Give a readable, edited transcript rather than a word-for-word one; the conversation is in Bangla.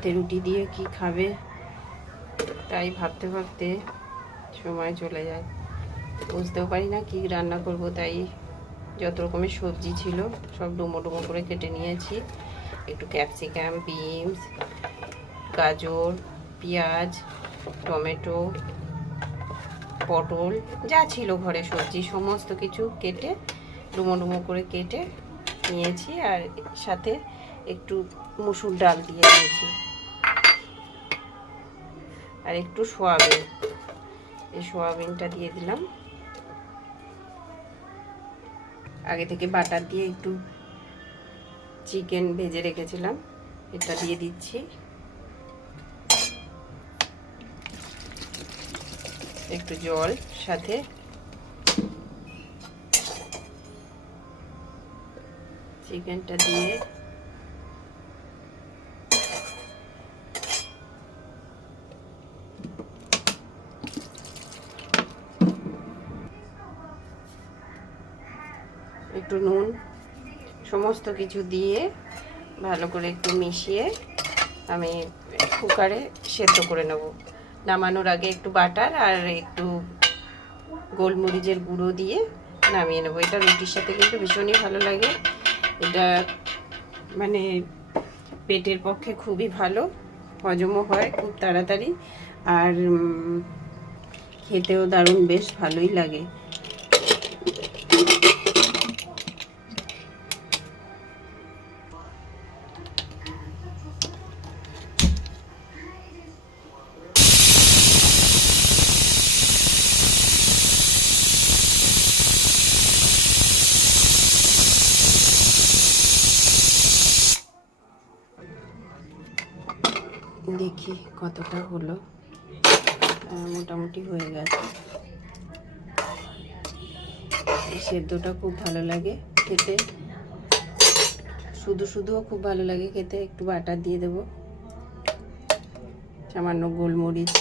রাতে রুটি দিয়ে কি খাবে তাই ভাবতে ভাবতে সময় চলে যায়, বুঝতেও পারি না কি রান্না করব। তাই যত রকমের সবজি ছিল সব ডুমো ডুমো করে কেটে নিয়েছি। একটু ক্যাপসিকাম, বিনস, গাজর, পেঁয়াজ, টমেটো, পটল, যা ছিল ঘরে সবজি সমস্ত কিছু কেটে ডুমো ডুমো করে কেটে নিয়েছি। আর সাথে একটু মুসুর ডাল দিয়ে দিয়েছি আর একটু সয়াবিন, এই সয়াবিনটা দিয়ে দিলাম। আগে থেকে বাটার দিয়ে একটু চিকেন ভেজে রেখেছিলাম, এটা দিয়ে দিচ্ছি। একটু জল সাথে চিকেনটা দিয়ে একটু নুন সমস্ত কিছু দিয়ে ভালো করে একটু মিশিয়ে আমি কুকারে সেদ্ধ করে নেব। নামানোর আগে একটু বাটার আর একটু গোলমরিচের গুঁড়ো দিয়ে নামিয়ে নেব। এটা রুটির সাথে কিন্তু ভীষণই ভালো লাগে। এটা মানে পেটের পক্ষে খুবই ভালো, হজমও হয় খুব তাড়াতাড়ি, আর খেতেও দারুণ বেশ ভালোই লাগে। দেখি কতটা হলো, মোটামুটি হয়ে গেছে। এই সেদ্ধটা খুব ভালো লাগে খেতে, শুধু শুধুও খুব ভালো লাগে খেতে। একটু বাটার দিয়ে দেবো, সামান্য গোলমরিচ